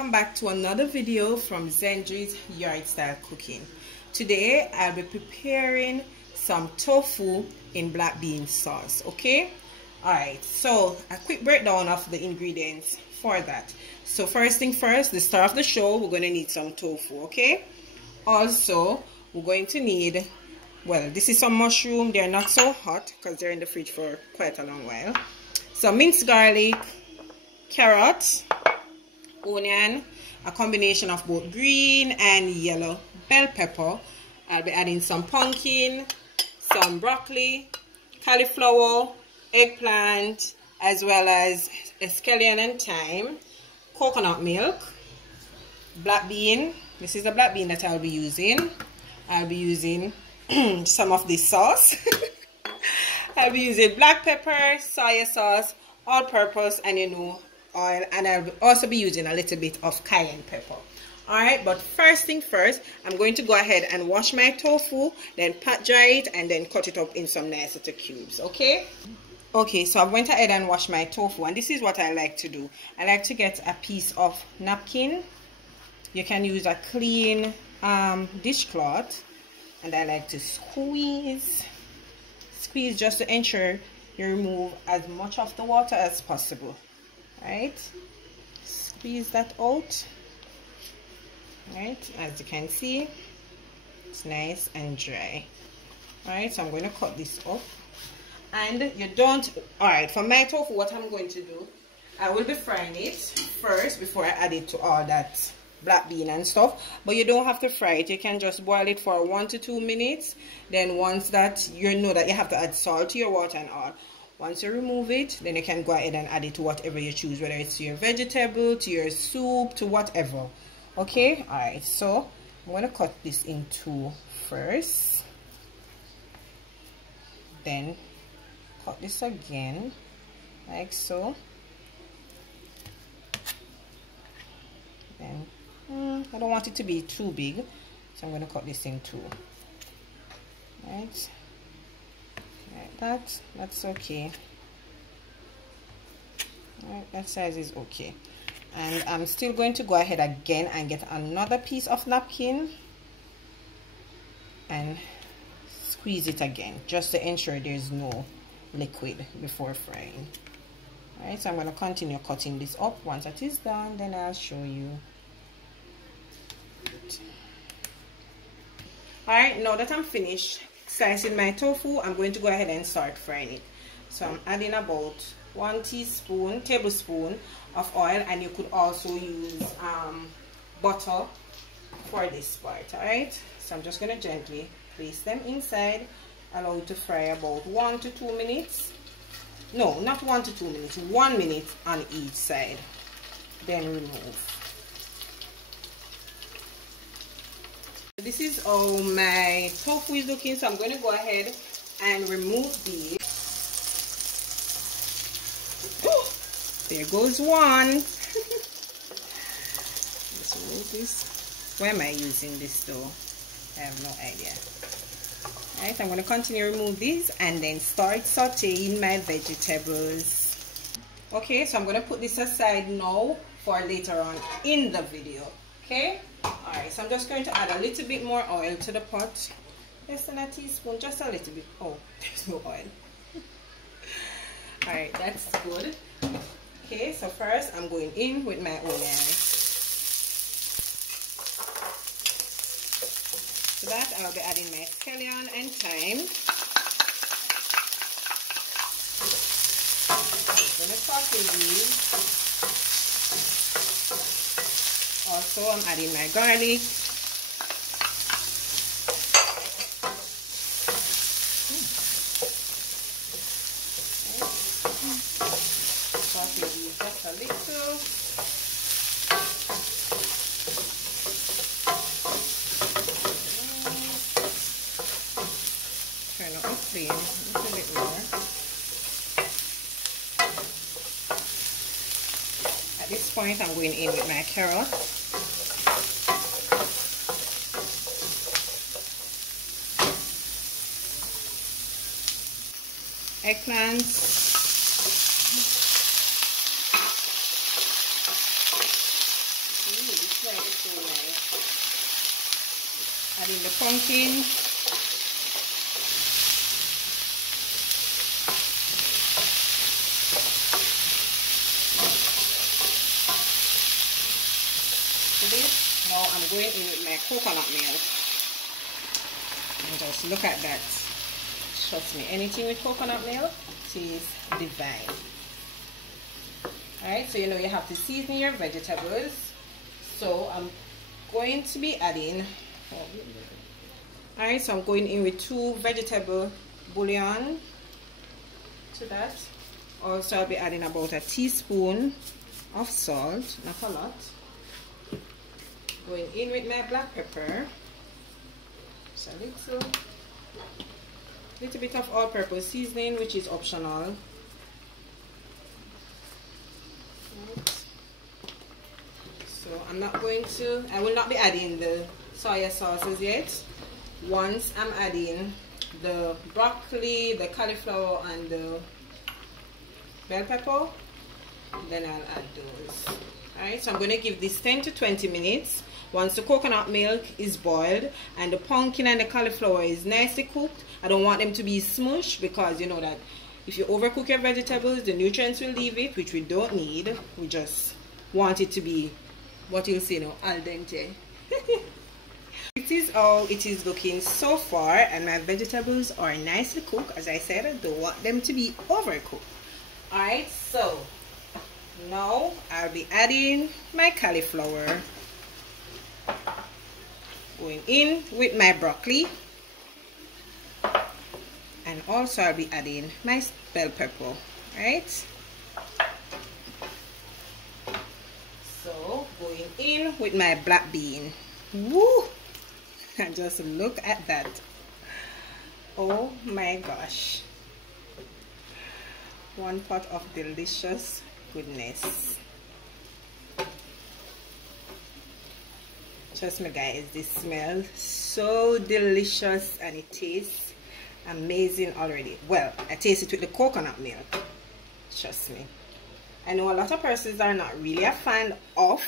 welcome back to another video from Zendri's Yard Style Cooking. Today I'll be preparing some tofu in black bean sauce. Okay, alright, so a quick breakdown of the ingredients for that. So first thing first, the star of the show, we're going to need some tofu. Okay, also we're going to need, well, this is some mushroom. They're not so hot because they're in the fridge for quite a long while. Some minced garlic, carrot, onion, a combination of both green and yellow bell pepper. I'll be adding some pumpkin, some broccoli, cauliflower, eggplant, as well as escallion and thyme, coconut milk, black bean. This is the black bean that I'll be using. I'll be using some of this sauce. I'll be using black pepper, soya sauce, all-purpose, and oil, and I'll also be using a little bit of cayenne pepper. Alright, but first thing first, I'm going to go ahead and wash my tofu, then pat dry it, and then cut it up in some nice little cubes. Okay, so I went ahead and washed my tofu, and this is what I like to do. I like to get a piece of napkin. You can use a clean dishcloth, and I like to squeeze just to ensure you remove as much of the water as possible. Right, squeeze that out. Right, as you can see, it's nice and dry. Alright, so I'm going to cut this up, and you don't, alright, for my tofu, what I'm going to do, I will be frying it first before I add it to all that black bean and stuff. But you don't have to fry it, you can just boil it for 1 to 2 minutes. Then once that you know that you have to add salt to your water and all, once you remove it, then you can go ahead and add it to whatever you choose, whether it's to your vegetable, to your soup, to whatever. Okay, alright, so I'm going to cut this in two first, then cut this again, like so. Then I don't want it to be too big, so I'm going to cut this in two. Right, like that's okay. Alright, that size is okay. And I'm still going to go ahead again and get another piece of napkin and squeeze it again, just to ensure there's no liquid before frying. Alright, so I'm going to continue cutting this up. Once that is done, then I'll show you. Alright, now that I'm finished slicing my tofu, I'm going to go ahead and start frying it. So I'm adding about 1 tablespoon of oil, and you could also use butter for this part. Alright, so I'm just going to gently place them inside, allow it to fry about 1 to 2 minutes. No, not 1 to 2 minutes, 1 minute on each side, then remove. This is how my tofu is looking, so I'm going to go ahead and remove these. There goes one. Let's remove this. Why am I using this though? I have no idea. Alright, I'm going to continue to remove these and then start sauteing my vegetables. Okay, so I'm going to put this aside now for later on in the video. Okay? Alright, so I'm just going to add a little bit more oil to the pot. Less than a teaspoon, just a little bit. Oh, there's no oil. Alright, that's good. Okay, so first I'm going in with my onion. To that I'll be adding my scallion and thyme. I'm going to saute these. Also I'm adding my garlic. Just a little. Turn up the flame a little bit more. At this point, I'm going in with my carrot. Eggplants. Adding the pumpkin. Now I'm going in with my coconut milk. And just look at that. Trust me, anything with coconut milk tastes divine. Alright, so you know you have to season your vegetables. So I'm going to be adding, alright, so I'm going in with 2 vegetable bouillon to that. Also I'll be adding about a teaspoon of salt, not a lot. Going in with my black pepper, just a little bit of all-purpose seasoning, which is optional. Right. So I will not be adding the soya sauces yet. Once I'm adding the broccoli, the cauliflower, and the bell pepper, then I'll add those. Alright, so I'm going to give this 10 to 20 minutes. Once the coconut milk is boiled and the pumpkin and the cauliflower is nicely cooked, I don't want them to be smushed, because you know that if you overcook your vegetables, the nutrients will leave it, which we don't need. We just want it to be, what you'll say now, al dente. This is how it is looking so far, and my vegetables are nicely cooked. As I said, I don't want them to be overcooked. Alright, so now I'll be adding my cauliflower. Going in with my broccoli, and also I'll be adding my bell pepper. Right, so going in with my black bean. Woo! And just look at that. Oh my gosh, one pot of delicious goodness. Trust me guys, this smells so delicious and it tastes amazing already. Well, I taste it with the coconut milk. Trust me. I know a lot of persons are not really a fan of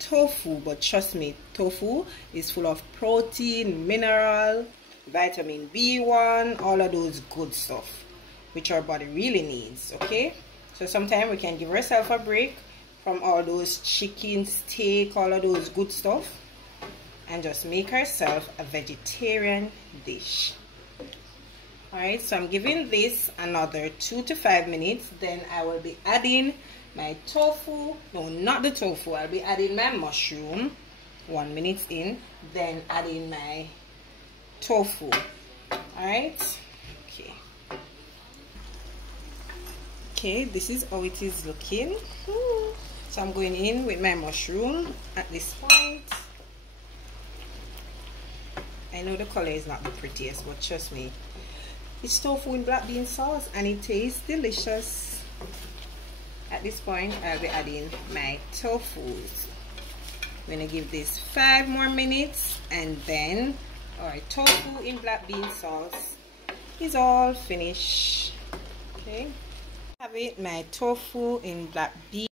tofu, but trust me, tofu is full of protein, mineral, vitamin B1, all of those good stuff which our body really needs. Okay, so sometimes we can give ourselves a break from all those chicken, steak, all of those good stuff, and just make ourselves a vegetarian dish. Alright, so I'm giving this another 2 to 5 minutes. Then I will be adding my tofu. No, not the tofu. I'll be adding my mushroom 1 minute in, then adding my tofu. Alright, okay, this is how it is looking. So I'm going in with my mushroom at this point. I know the color is not the prettiest, but trust me, it's tofu in black bean sauce and it tastes delicious. At this point, I'll be adding my tofu. I'm going to give this 5 more minutes, and then our tofu in black bean sauce is all finished. Okay, I have it, my tofu in black bean